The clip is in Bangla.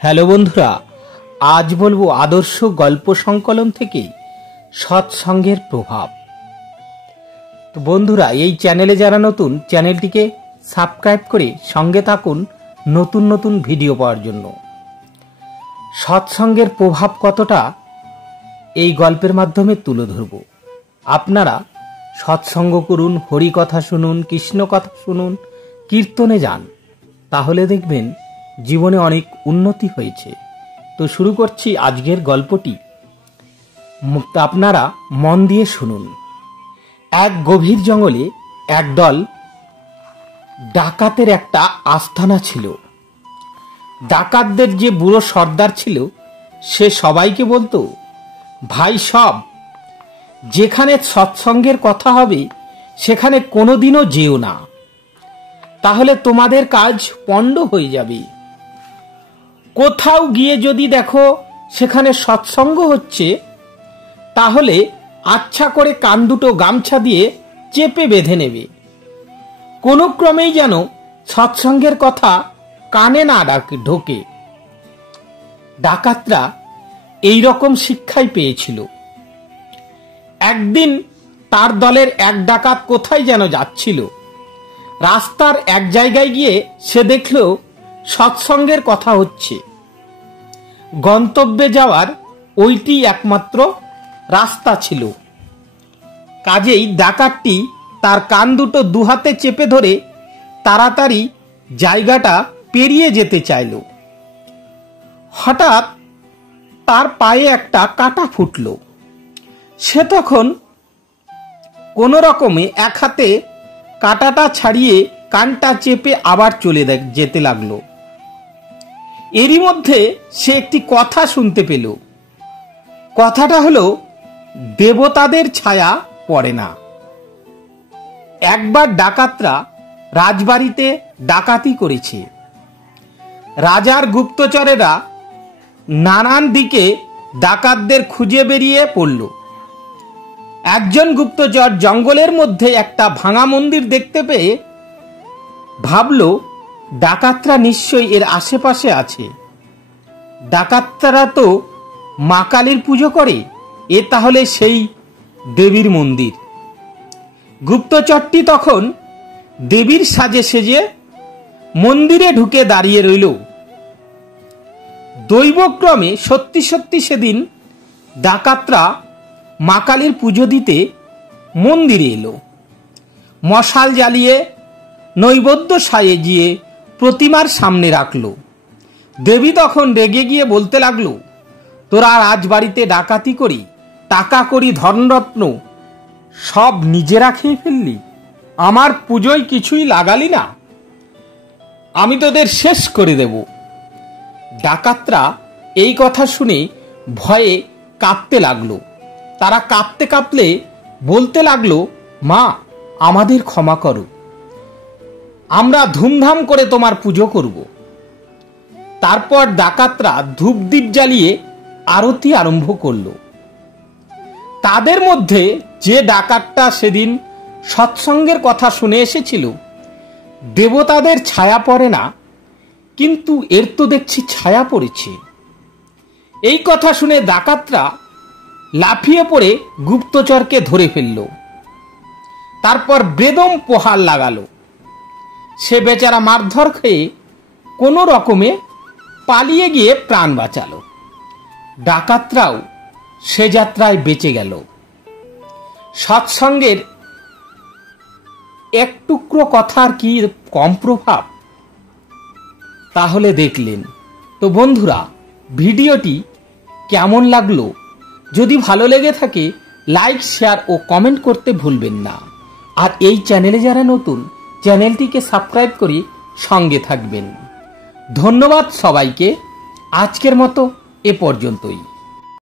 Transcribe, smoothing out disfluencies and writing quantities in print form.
হ্যালো বন্ধুরা, আজ বলবো আদর্শ গল্প সংকলন থেকে সৎসঙ্গের প্রভাব। তো বন্ধুরা, এই চ্যানেলে যারা নতুন, চ্যানেলটিকে সাবস্ক্রাইব করে সঙ্গে থাকুন নতুন নতুন ভিডিও পাওয়ার জন্য। সৎসঙ্গের প্রভাব কতটা এই গল্পের মাধ্যমে তুলে ধরব। আপনারা সৎসঙ্গ করুন, হরি কথা শুনুন, কৃষ্ণ কথা শুনুন, কীর্তনে যান, তাহলে দেখবেন জীবনে অনেক উন্নতি হয়েছে। তো শুরু করছি আজকের গল্পটি, আপনারা মন দিয়ে শুনুন। এক গভীর জঙ্গলে একদল ডাকাতের একটা আস্তানা ছিল। ডাকাতদের যে বুড়ো সর্দার ছিল, সে সবাইকে বলতো, ভাই সব, যেখানে সৎসঙ্গের কথা হবে সেখানে কোনোদিনও যেও না, তাহলে তোমাদের কাজ পণ্ড হয়ে যাবে। কোথাও গিয়ে যদি দেখো সেখানে সৎসঙ্গ হচ্ছে, তাহলে আচ্ছা করে কান দুটো গামছা দিয়ে চেপে বেঁধে নেবে। কোনো ক্রমেই যেন সৎসঙ্গের কথা কানে না ঢোকে। ডাকাতরা এই রকম শিক্ষাই পেয়েছিল। একদিন তার দলের এক ডাকাত কোথায় যেন যাচ্ছিল। রাস্তার এক জায়গায় গিয়ে সে দেখল সৎসঙ্গের কথা হচ্ছে। গন্তব্যে যাওয়ার ওইটি একমাত্র রাস্তা ছিল। কাজেই ডাকাতটি তার কান দুটো দুহাতে চেপে ধরে তাড়াতাড়ি জায়গাটা পেরিয়ে যেতে চাইল। হঠাৎ তার পায়ে একটা কাঁটা ফুটল। সে তখন কোনো রকমে এক হাতে কাঁটাটা ছাড়িয়ে কানটা চেপে আবার চলে যেতে লাগলো। এরই মধ্যে সে একটি কথা শুনতে পেল। কথাটা হলো, দেবতাদের ছায়া পড়ে না। একবার ডাকাতরা রাজবাড়িতে ডাকাতি করেছে। রাজার গুপ্তচরেরা নানান দিকে ডাকাতদের খুঁজে বেরিয়ে পড়ল। একজন গুপ্তচর জঙ্গলের মধ্যে একটা ভাঙা মন্দির দেখতে পেয়ে ভাবল, ডাকাতরা নিশ্চয়ই এর আশেপাশে আছে। ডাকাতরা তো মা কালীর পুজো করে, এ তাহলে সেই দেবীর মন্দির। গুপ্তচরটি তখন দেবীর সাজে সেজে মন্দিরে ঢুকে দাঁড়িয়ে রইল। দৈবক্রমে সত্যি সত্যি সেদিন ডাকাতরা মা কালীর পুজো দিতে মন্দিরে এলো। মশাল জ্বালিয়ে নৈবেদ্য সাজিয়ে প্রতিমার সামনে রাখলো। দেবী তখন রেগে গিয়ে বলতে লাগলো, তোরা রাজবাড়িতে ডাকাতি করি, টাকা করি, ধনরত্ন সব নিজেরা খেয়ে ফেললি, আমার পুজোয় কিছুই লাগালি না, আমি তোদের শেষ করে দেব। ডাকাতরা এই কথা শুনে ভয়ে কাঁপতে লাগলো। তারা কাঁপতে কাঁপলে বলতে লাগলো, মা, আমাদের ক্ষমা করো, আমরা ধুমধাম করে তোমার পুজো করব। তারপর ডাকাতরা ধূপদীপ জ্বালিয়ে আরতি আরম্ভ করল। তাদের মধ্যে যে ডাকাতটা সেদিন সৎসঙ্গের কথা শুনে এসেছিল, দেবতাদের ছায়া পড়ে না, কিন্তু এর তো দেখছি ছায়া পড়েছে। এই কথা শুনে ডাকাতরা লাফিয়ে পড়ে গুপ্তচরকে ধরে ফেলল। তারপর বেদম প্রহার লাগালো। সে বেচারা মারধর খেয়ে কোনো রকমে পালিয়ে গিয়ে প্রাণ বাঁচালো। ডাকাতরাও সে যাত্রায় বেঁচে গেল। সৎসঙ্গের এক টুকরো কথার কি কম প্রভাব, তাহলে দেখলেন। তো বন্ধুরা, ভিডিওটি কেমন লাগলো? যদি ভালো লেগে থাকে লাইক, শেয়ার ও কমেন্ট করতে ভুলবেন না। আর এই চ্যানেলে যারা নতুন, চ্যানেলটিকে সাবস্ক্রাইব করে সঙ্গে থাকবেন। ধন্যবাদ সবাইকে। আজকের মতো এ পর্যন্তই।